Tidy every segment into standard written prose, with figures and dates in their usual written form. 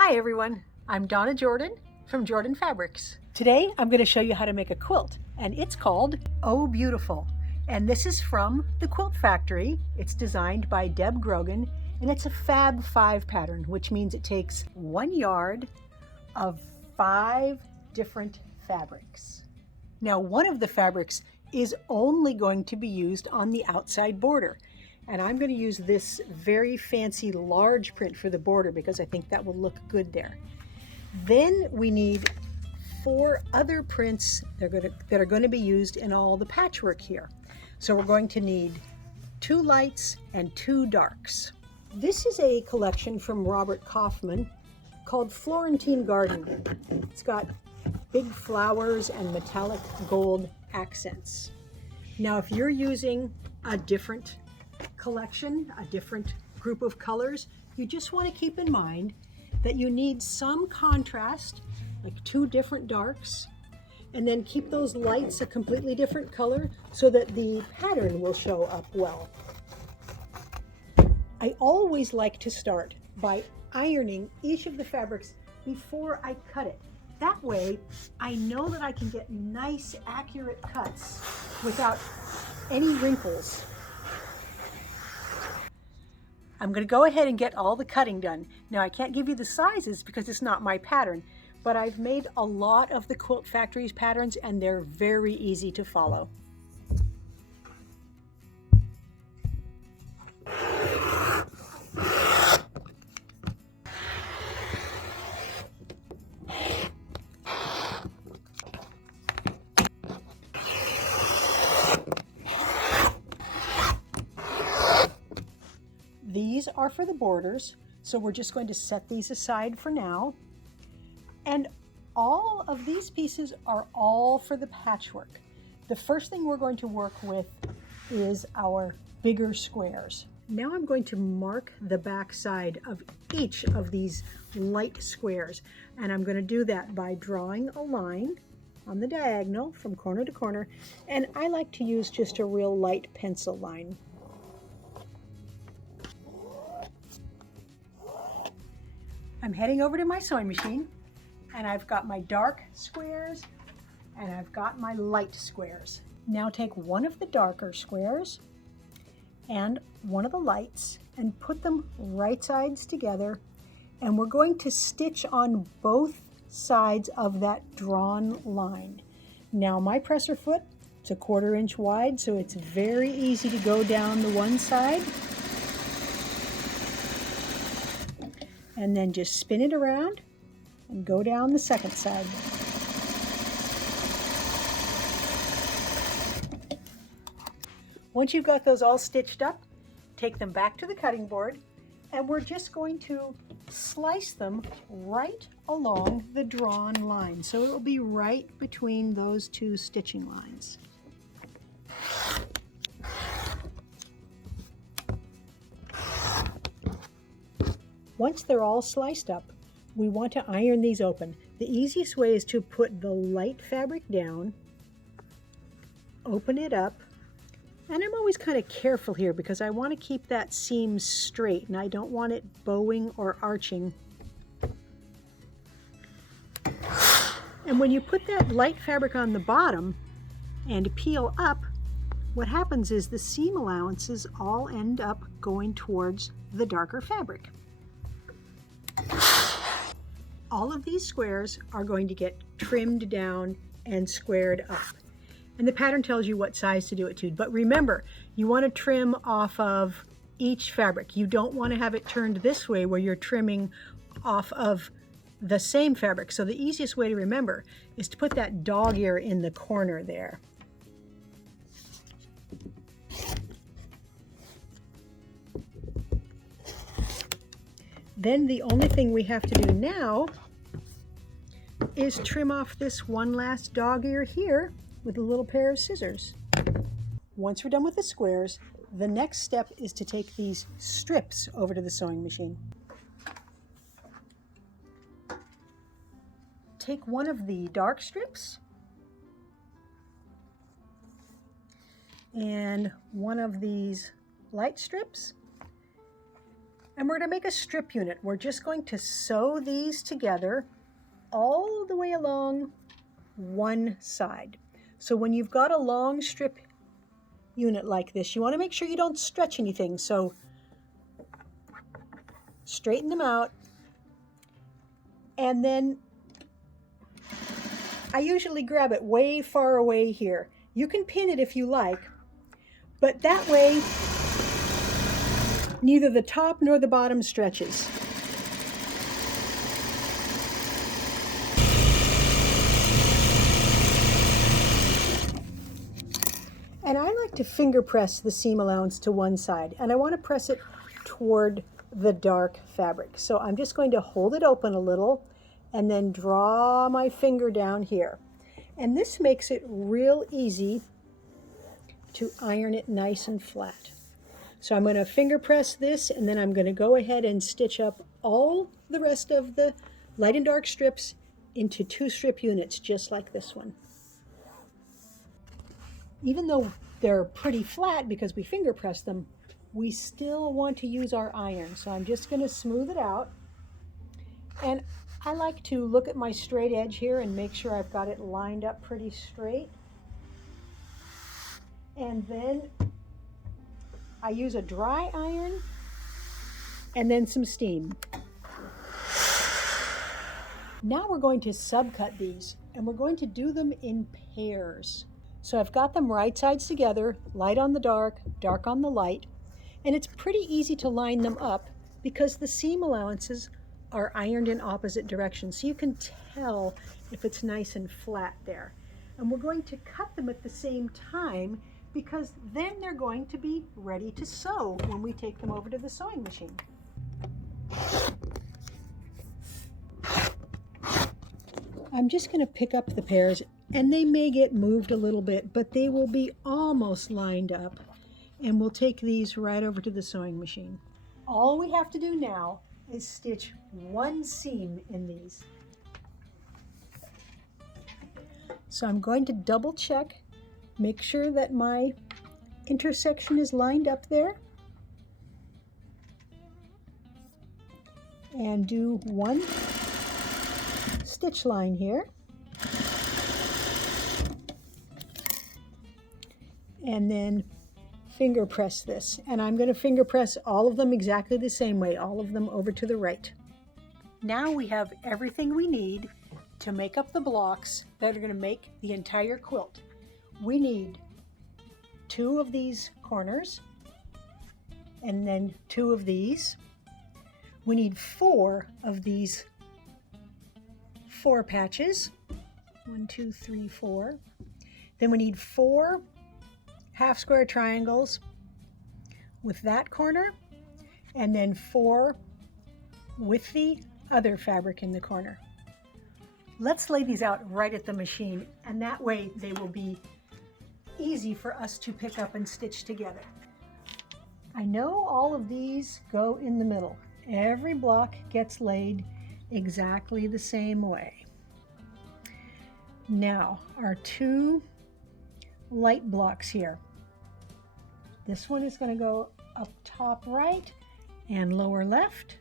Hi everyone, I'm Donna Jordan from Jordan Fabrics. Today I'm going to show you how to make a quilt, and it's called Oh Beautiful. And this is from the Quilt Factory. It's designed by Deb Grogan, and it's a Fab 5 pattern, which means it takes 1 yard of 5 different fabrics. Now, one of the fabrics is only going to be used on the outside border. And I'm going to use this very fancy large print for the border because I think that will look good there. Then we need 4 other prints that are going to be used in all the patchwork here. So we're going to need 2 lights and 2 darks. This is a collection from Robert Kaufman called Florentine Garden. It's got big flowers and metallic gold accents. Now, if you're using a different collection, a different group of colors, you just want to keep in mind that you need some contrast, like 2 different darks, and then keep those lights a completely different color so that the pattern will show up well. I always like to start by ironing each of the fabrics before I cut it. That way, I know that I can get nice, accurate cuts without any wrinkles. I'm going to go ahead and get all the cutting done. Now, I can't give you the sizes because it's not my pattern, but I've made a lot of the Quilt Factory's patterns and they're very easy to follow. These are for the borders, so we're just going to set these aside for now. And all of these pieces are all for the patchwork. The first thing we're going to work with is our bigger squares. Now I'm going to mark the back side of each of these light squares, and I'm going to do that by drawing a line on the diagonal from corner to corner, and I like to use just a real light pencil line. I'm heading over to my sewing machine, and I've got my dark squares and I've got my light squares. Now take one of the darker squares and one of the lights and put them right sides together, and we're going to stitch on both sides of that drawn line. Now my presser foot, it's a 1/4 inch wide, so it's very easy to go down the one side and then just spin it around and go down the second side. Once you've got those all stitched up, take them back to the cutting board, and we're just going to slice them right along the drawn line. So it will be right between those 2 stitching lines. Once they're all sliced up, we want to iron these open. The easiest way is to put the light fabric down, open it up, and I'm always kind of careful here because I want to keep that seam straight and I don't want it bowing or arching. And when you put that light fabric on the bottom and peel up, what happens is the seam allowances all end up going towards the darker fabric. All of these squares are going to get trimmed down and squared up. And the pattern tells you what size to do it to. But remember, you want to trim off of each fabric. You don't want to have it turned this way where you're trimming off of the same fabric. So the easiest way to remember is to put that dog ear in the corner there. Then the only thing we have to do now is trim off this one last dog ear here with a little pair of scissors. Once we're done with the squares, the next step is to take these strips over to the sewing machine. Take one of the dark strips and one of these light strips, And we're going to make a strip unit. We're just going to sew these together all the way along one side. So when you've got a long strip unit like this, you want to make sure you don't stretch anything. So straighten them out. And then I usually grab it way far away here. You can pin it if you like, but that way neither the top nor the bottom stretches. And I like to finger press the seam allowance to one side, and I want to press it toward the dark fabric. So I'm just going to hold it open a little and then draw my finger down here. And this makes it real easy to iron it nice and flat. So I'm going to finger press this, and then I'm going to go ahead and stitch up all the rest of the light and dark strips into 2 strip units, just like this one. Even though they're pretty flat because we finger press them, we still want to use our iron. So I'm just going to smooth it out. And I like to look at my straight edge here and make sure I've got it lined up pretty straight. And then I use a dry iron and then some steam. Now we're going to subcut these, and we're going to do them in pairs. So I've got them right sides together, light on the dark, dark on the light, and it's pretty easy to line them up because the seam allowances are ironed in opposite directions, so you can tell if it's nice and flat there. And we're going to cut them at the same time because then they're going to be ready to sew when we take them over to the sewing machine. I'm just going to pick up the pairs, and they may get moved a little bit, but they will be almost lined up, and we'll take these right over to the sewing machine. All we have to do now is stitch one seam in these. So I'm going to double check, make sure that my intersection is lined up there, and do one stitch line here, and then finger press this. And I'm going to finger press all of them exactly the same way, all of them over to the right. Now we have everything we need to make up the blocks that are going to make the entire quilt. We need 2 of these corners, and then 2 of these. We need 4 of these 4 patches. 1, 2, 3, 4. Then we need 4 half square triangles with that corner, and then 4 with the other fabric in the corner. Let's lay these out right at the machine, and that way they will be easy for us to pick up and stitch together. I know all of these go in the middle. Every block gets laid exactly the same way. Now, our 2 light blocks here. This one is going to go up top right and lower left,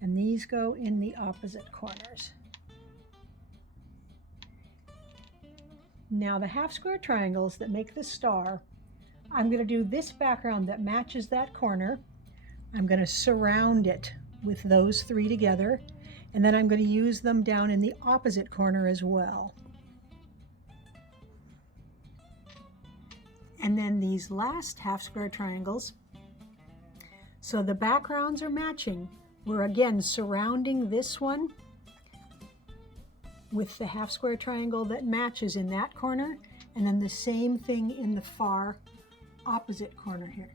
and these go in the opposite corners. Now the half square triangles that make the star, I'm going to do this background that matches that corner. I'm going to surround it with those 3 together, and then I'm going to use them down in the opposite corner as well. And then these last half square triangles, so the backgrounds are matching. We're again surrounding this one with the half square triangle that matches in that corner, and then the same thing in the far opposite corner here.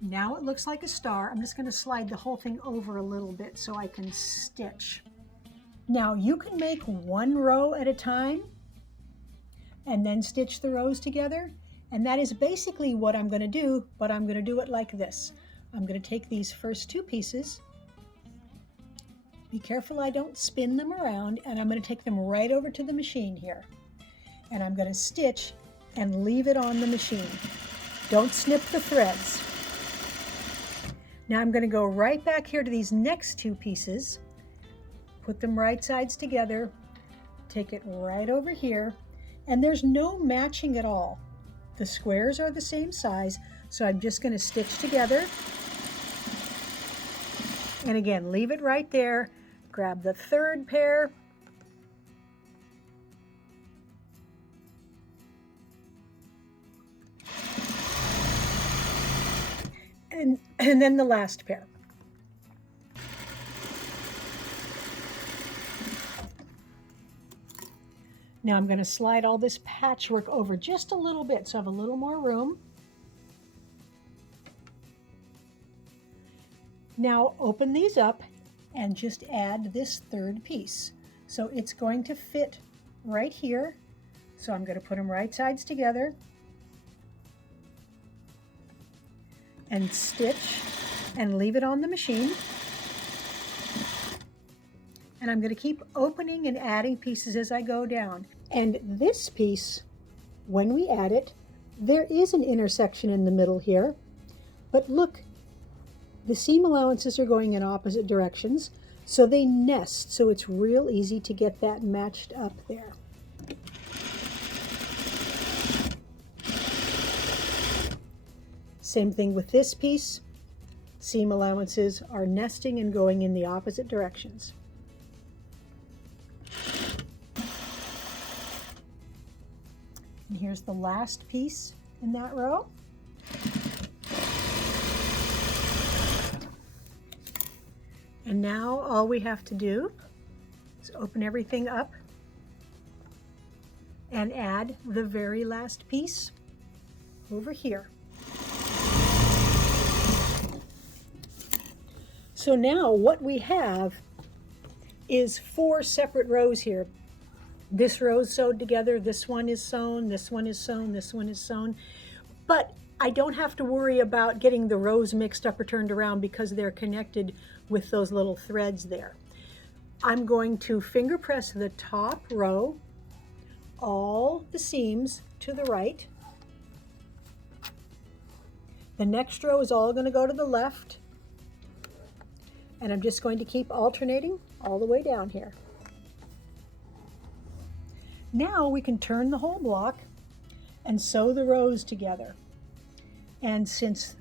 Now it looks like a star. I'm just going to slide the whole thing over a little bit so I can stitch. Now you can make 1 row at a time and then stitch the rows together, and that is basically what I'm going to do, but I'm going to do it like this. I'm going to take these first 2 pieces, be careful I don't spin them around, and I'm going to take them right over to the machine here, and I'm going to stitch and leave it on the machine. Don't snip the threads. Now I'm going to go right back here to these next two pieces, put them right sides together, take it right over here, and there's no matching at all. The squares are the same size, so I'm just going to stitch together. And again, leave it right there, grab the third pair, and then the last pair. Now I'm going to slide all this patchwork over just a little bit so I have a little more room. Now open these up and just add this third piece. So it's going to fit right here. So I'm going to put them right sides together and stitch and leave it on the machine. And I'm going to keep opening and adding pieces as I go down. And this piece, when we add it, there is an intersection in the middle here. But look, the seam allowances are going in opposite directions, so they nest, so it's real easy to get that matched up there. Same thing with this piece. Seam allowances are nesting and going in the opposite directions. And here's the last piece in that row. And now all we have to do is open everything up and add the very last piece over here. So now what we have is 4 separate rows here. This row is sewed together, this one is sewn, this one is sewn, this one is sewn. But I don't have to worry about getting the rows mixed up or turned around because they're connected with those little threads there. I'm going to finger press the top row, all the seams to the right. The next row is all going to go to the left. And I'm just going to keep alternating all the way down here. Now we can turn the whole block and sew the rows together. And since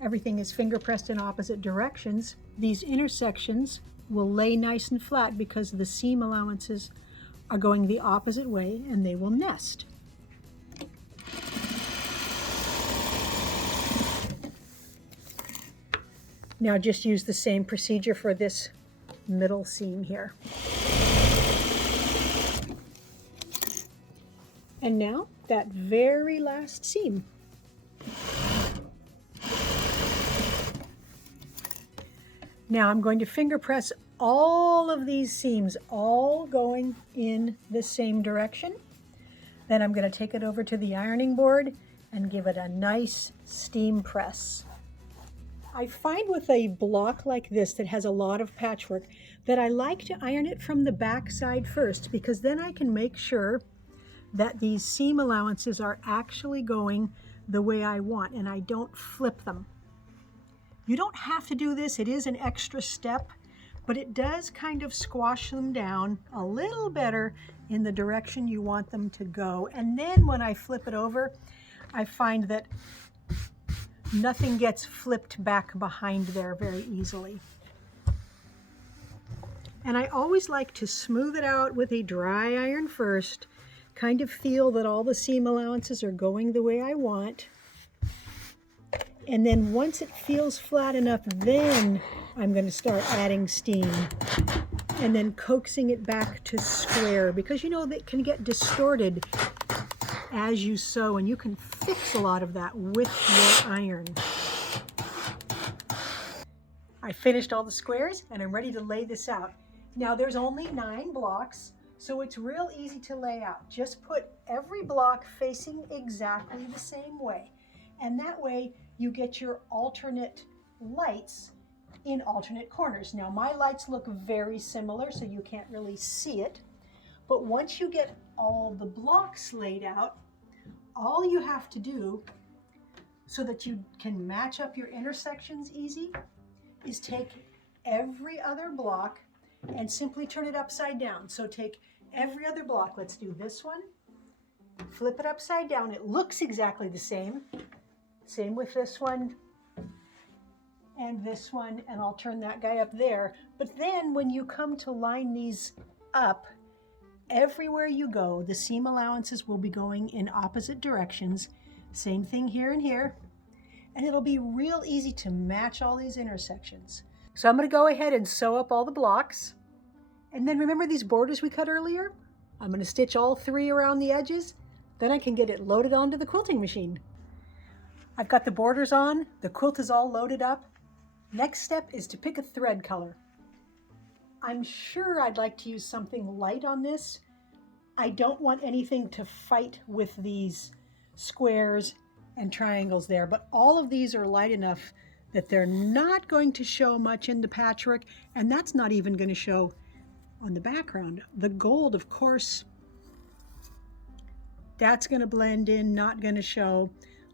everything is finger pressed in opposite directions, these intersections will lay nice and flat because the seam allowances are going the opposite way and they will nest. Now just use the same procedure for this middle seam here. And now that very last seam. Now I'm going to finger press all of these seams, all going in the same direction. Then I'm going to take it over to the ironing board and give it a nice steam press. I find with a block like this that has a lot of patchwork that I like to iron it from the back side first, because then I can make sure that these seam allowances are actually going the way I want and I don't flip them. You don't have to do this, it is an extra step, but it does kind of squash them down a little better in the direction you want them to go. And then when I flip it over, I find that nothing gets flipped back behind there very easily. And I always like to smooth it out with a dry iron first, kind of feel that all the seam allowances are going the way I want. And then once it feels flat enough, then I'm going to start adding steam and then coaxing it back to square, because you know that can get distorted as you sew, and you can fix a lot of that with your iron. I finished all the squares and I'm ready to lay this out. Now there's only 9 blocks, so it's real easy to lay out. Just put every block facing exactly the same way, and that way you get your alternate lights in alternate corners. Now my lights look very similar, so you can't really see it, but once you get all the blocks laid out, all you have to do so that you can match up your intersections easy is take every other block and simply turn it upside down. So take every other block. Let's do this one. Flip it upside down. It looks exactly the same. Same with this one and this one, and I'll turn that guy up there. But then when you come to line these up, everywhere you go, the seam allowances will be going in opposite directions. Same thing here and here. And it'll be real easy to match all these intersections. So I'm going to go ahead and sew up all the blocks. And then remember these borders we cut earlier? I'm going to stitch all 3 around the edges. Then I can get it loaded onto the quilting machine. I've got the borders on. The quilt is all loaded up. Next step is to pick a thread color. I'm sure I'd like to use something light on this. I don't want anything to fight with these squares and triangles there, but all of these are light enough that they're not going to show much in the patchwork, and that's not even going to show on the background. The gold, of course, that's going to blend in, not going to show.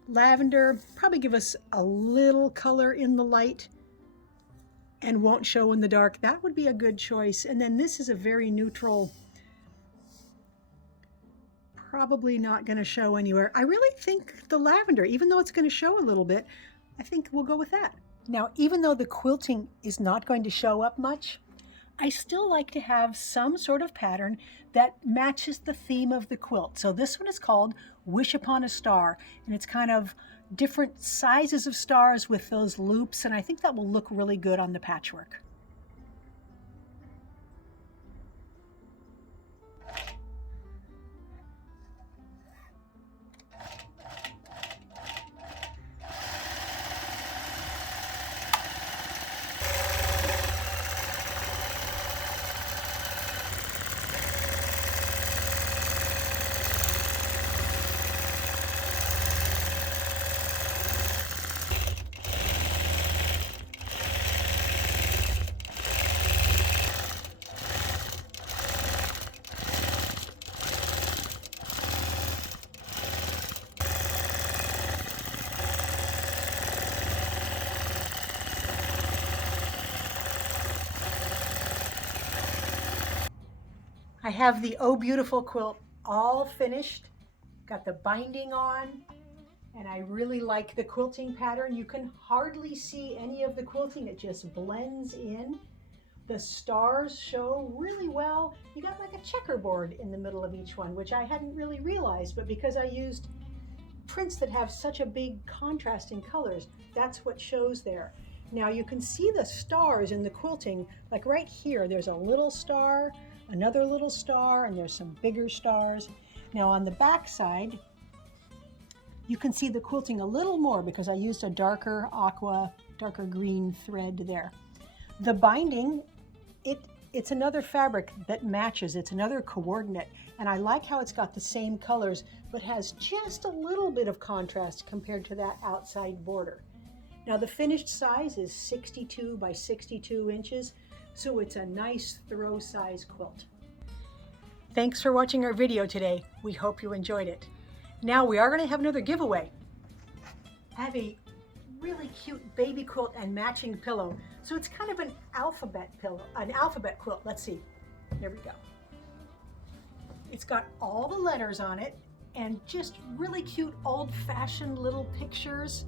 Lavender, probably give us a little color in the light and won't show in the dark. That would be a good choice. And then this is a very neutral, probably not going to show anywhere. I really think the lavender, even though it's going to show a little bit, I think we'll go with that. Now, even though the quilting is not going to show up much, I still like to have some sort of pattern that matches the theme of the quilt. So this one is called Wish Upon a Star, and it's kind of different sizes of stars with those loops, and I think that will look really good on the patchwork. I have the Oh Beautiful quilt all finished, got the binding on, and I really like the quilting pattern. You can hardly see any of the quilting, it just blends in. The stars show really well. You got like a checkerboard in the middle of each one, which I hadn't really realized, but because I used prints that have such a big contrast in colors, that's what shows there. Now you can see the stars in the quilting, like right here, there's a little star, another little star, and there's some bigger stars. Now on the back side, you can see the quilting a little more because I used a darker aqua, darker green thread there. The binding, it's another fabric that matches, it's another coordinate, and I like how it's got the same colors but has just a little bit of contrast compared to that outside border. Now the finished size is 62 by 62 inches, so it's a nice throw size quilt. Thanks for watching our video today. We hope you enjoyed it. Now we are going to have another giveaway. I have a really cute baby quilt and matching pillow. So it's kind of an alphabet pillow, an alphabet quilt. Let's see. Here we go. It's got all the letters on it and just really cute old-fashioned little pictures.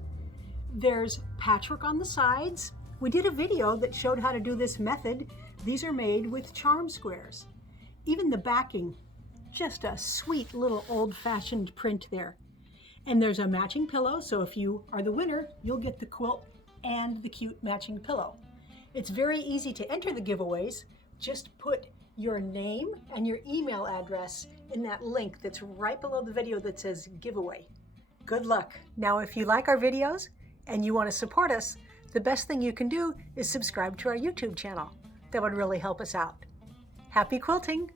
There's patchwork on the sides. We did a video that showed how to do this method. These are made with charm squares. Even the backing, just a sweet little old-fashioned print there. And there's a matching pillow, so if you are the winner, you'll get the quilt and the cute matching pillow. It's very easy to enter the giveaways. Just put your name and your email address in that link that's right below the video that says giveaway. Good luck. Now, if you like our videos and you want to support us, the best thing you can do is subscribe to our YouTube channel. That would really help us out. Happy quilting!